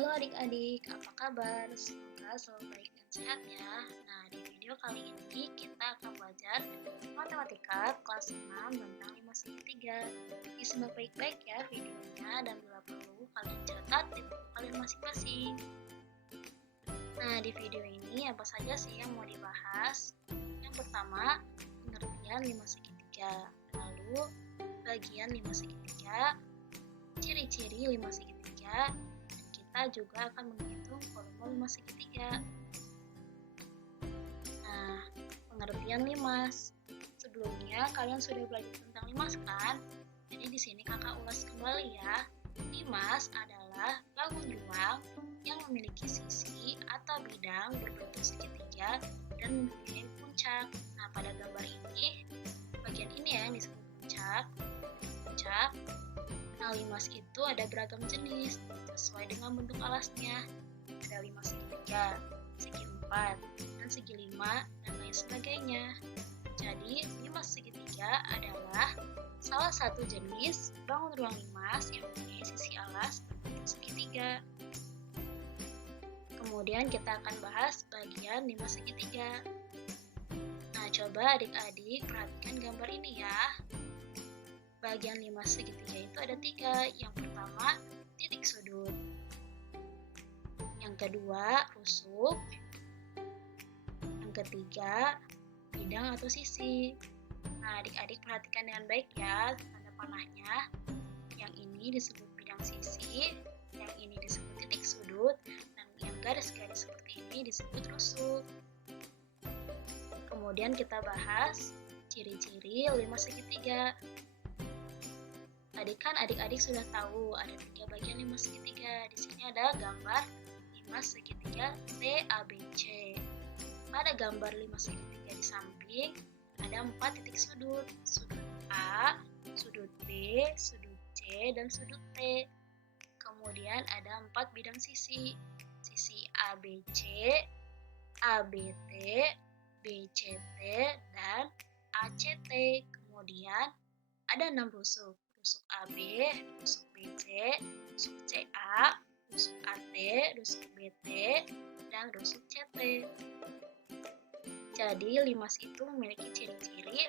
Halo adik-adik, apa kabar? Semoga selalu baik dan sehat ya. Nah, di video kali ini kita akan belajar matematika kelas 6 tentang 5 segitiga. Disimak baik-baik ya videonya dan bila perlu kalian catat di buku kalian masing-masing. Nah, di video ini apa saja sih yang mau dibahas? Yang pertama, pengertian 5 segitiga. Lalu, bagian 5 segitiga, ciri-ciri 5 segitiga, kita juga akan menghitung volume 5 segitiga. Nah, pengertian limas. Sebelumnya kalian sudah belajar tentang limas kan? Jadi di sini kakak ulas kembali ya. Limas adalah bangun ruang yang memiliki sisi atau bidang berbentuk segitiga dan mempunyai puncak. Nah, pada gambar ini, bagian ini ya yang disebut puncak. Nah, limas itu ada beragam jenis sesuai dengan bentuk alasnya. Ada limas segitiga, segi 4, dan segi 5, dan lain sebagainya. Jadi, limas segitiga adalah salah satu jenis bangun ruang limas yang mempunyai sisi alas berbentuk segitiga. Kemudian kita akan bahas bagian limas segitiga. Nah, coba adik-adik perhatikan gambar ini ya. Bagian limas segitiga itu ada 3. Yang pertama, titik sudut. Yang kedua, rusuk. Yang ketiga, bidang atau sisi. Nah, adik-adik perhatikan dengan baik ya tanda panahnya. Yang ini disebut bidang sisi, yang ini disebut titik sudut, dan yang garis-garis seperti ini disebut rusuk. Kemudian kita bahas ciri-ciri limas segitiga. Tadi kan adik-adik sudah tahu ada 3 bagian limas segitiga. Di sini ada gambar limas segitiga TABC. Pada gambar limas segitiga di samping ada 4 titik sudut. Sudut A, sudut B, sudut C, dan sudut T. Kemudian ada 4 bidang sisi. Sisi ABC, ABT, BCT, dan ACT. Kemudian ada 6 rusuk. Rusuk AB, rusuk BC, rusuk CA, rusuk AT, rusuk BT, dan rusuk CT. Jadi limas itu memiliki ciri-ciri.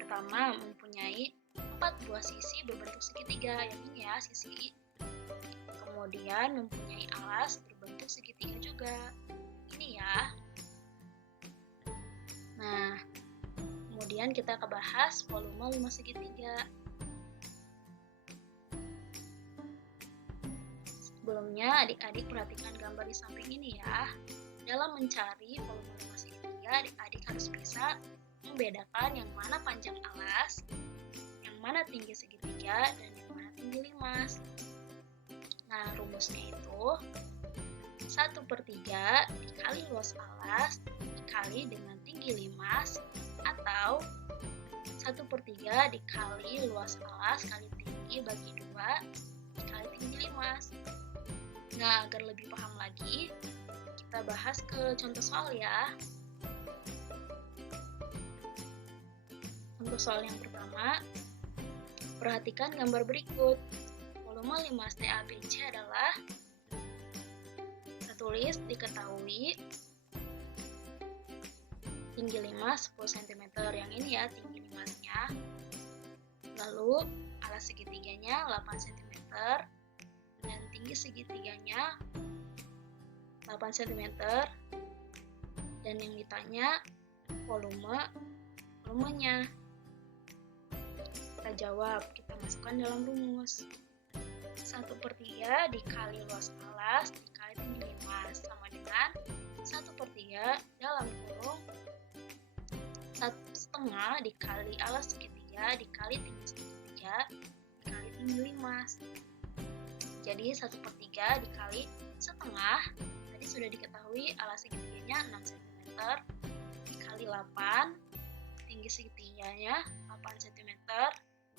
Pertama, mempunyai 4 buah sisi berbentuk segitiga, yang ini ya sisi. Kemudian mempunyai alas berbentuk segitiga juga. Ini ya. Nah, kemudian kita akan bahas volume 5 segitiga. Sebelumnya, adik-adik perhatikan gambar di samping ini ya. Dalam mencari volume 5 segitiga, adik-adik harus bisa membedakan yang mana panjang alas, yang mana tinggi segitiga, dan yang mana tinggi limas. Nah, rumusnya itu 1/3 dikali luas alas dikali dengan tinggi limas, atau 1/3 dikali luas alas kali tinggi bagi 2 dikali tinggi limas. Nah, agar lebih paham lagi, kita bahas ke contoh soal ya. Contoh soal yang pertama, perhatikan gambar berikut. Volume limas TABC adalah, kita tulis diketahui tinggi limas 10 cm. Yang ini ya tinggi limasnya. Lalu alas segitiganya 8 cm. Dan tinggi segitiganya 8 cm, dan yang ditanya volumenya. Kita jawab, kita masukkan dalam rumus. 1/3 dikali luas alas dikali tinggi limas sama dengan 1/3 dalam kurung 1/2 dikali alas segitiga dikali tinggi segitiga dikali tinggi limas. Jadi 1/3 dikali setengah, tadi sudah diketahui alas segitiganya 6 cm, dikali 8, tinggi segitiganya 8 cm,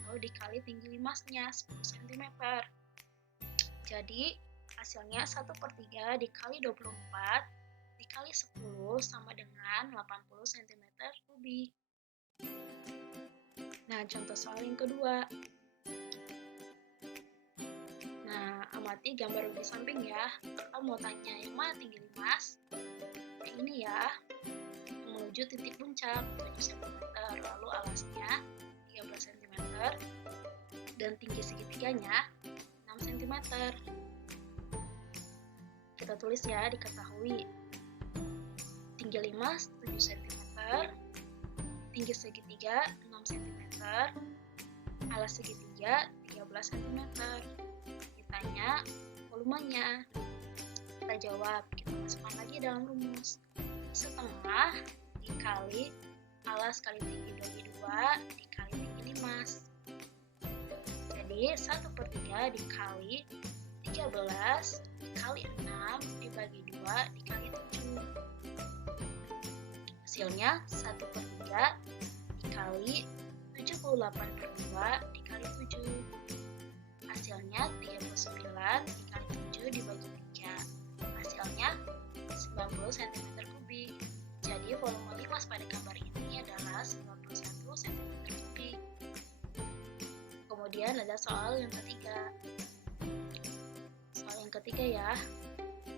lalu dikali tinggi limasnya 10 cm. Jadi hasilnya 1/3 dikali 24 dikali 10 sama dengan 80 cm kubik. Nah, contoh soal yang kedua. amati gambar di samping ya. Kakak mau tanya yang mana tinggi limas? Yang ini ya, menuju titik puncak 7 cm, lalu alasnya 13 cm, dan tinggi segitiganya 6 cm. Kita tulis ya, diketahui. Tinggi limas 7 cm, tinggi segitiga 6 cm, alas segitiga 13 cm. Ditanya volumenya. Kita jawab, kita masukkan lagi dalam rumus. Setengah dikali alas kali tinggi bagi 2 dikali tinggi limas. Jadi 1/3 dikali 13 dikali 6 dibagi 2 dikali 7. Hasilnya 1/3 dikali 78/2 dikali 7. Hasilnya 39 dikali 7 dibagi 3. Hasilnya 90 cm3. Jadi volume limas pada gambar ini adalah 91 cm3. Kemudian ada soal yang ketiga. Soal yang ketiga ya.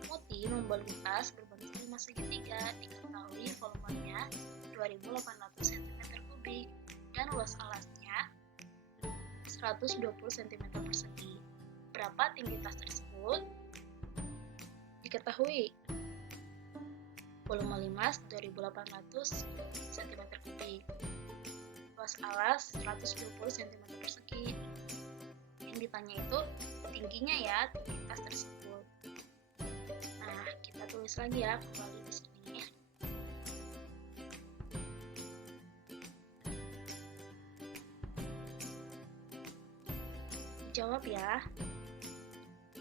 Muti membentuk tas berbentuk limas segitiga, diketahui volumenya 2800 cm3 dan luas alasnya 120 cm persegi. Berapa tinggi tas tersebut? Diketahui volume limas 2800 cm3, luas alas 120 cm persegi. Yang ditanya itu tingginya ya, tinggi tas tersebut. Nah, kita tulis lagi ya kembali di sini. Jawab ya.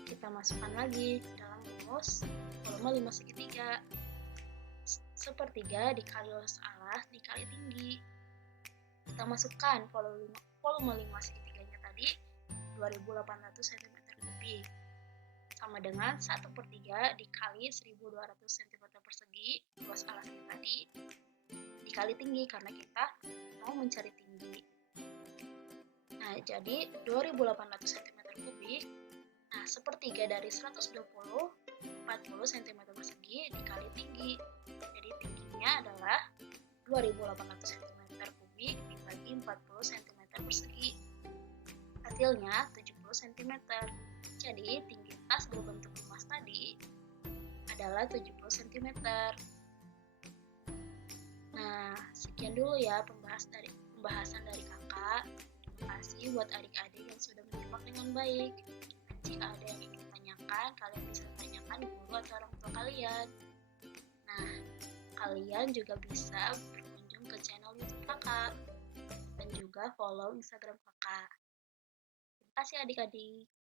Kita masukkan lagi dalam rumus volume limas segitiga. 1/3 dikali luas alas dikali tinggi. Kita masukkan volume limas segitiganya tadi 2800 cm3 sama dengan 1/3 dikali 1200 cm persegi luas alasnya tadi dikali tinggi karena kita mau mencari tinggi. Nah, jadi 2800 cm3. Nah, 1/3 dari 120 40 cm persegi dikali tinggi. Jadi tingginya adalah 2800 cm3 dibagi 40 cm persegi. Hasilnya 70 cm. Jadi tinggi tas berbentuk limas tadi adalah 70 cm. Nah, sekian dulu ya pembahasan dari kakak. Terima kasih buat adik-adik yang sudah menyimak dengan baik. Jika ada yang ingin ditanyakan, kalian bisa tanyakan guru atau orang tua kalian. Nah, kalian juga bisa berkunjung ke channel YouTube kakak dan juga follow Instagram kakak. Terima kasih adik-adik.